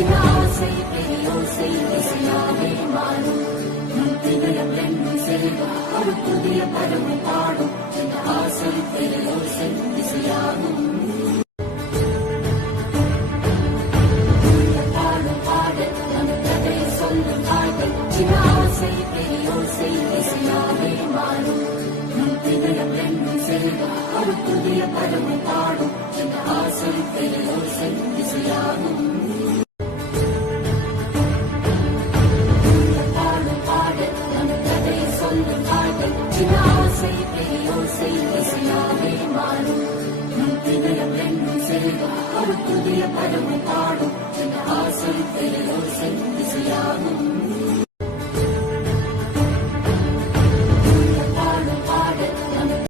சின்ன ஆசை பெரியோசை இசையாவே மாறும் தினம் என்னும் செல்வம் ஒரு புதிய பருவம் பாடும் சின்ன ஆசை பெரியோசை இசையாகும் பாடும் பாடல் நம் கதை சொல்லும் பாடல் சின்ன ஆசை பெரியோசை இசையாவே மாறும் தினம் என்னும் செல்வம் ஒரு புதிய பருவம் பாடும் சின்ன ஆசை பெரியோசை இசையாகும் சின்ன ஆசை பெரியோசை இசையாவே மாறும் தினம் என்னும் செல்வம் ஒரு புதிய பருவம் பாடும் சின்ன ஆசை பெரியோசை இசையாகும்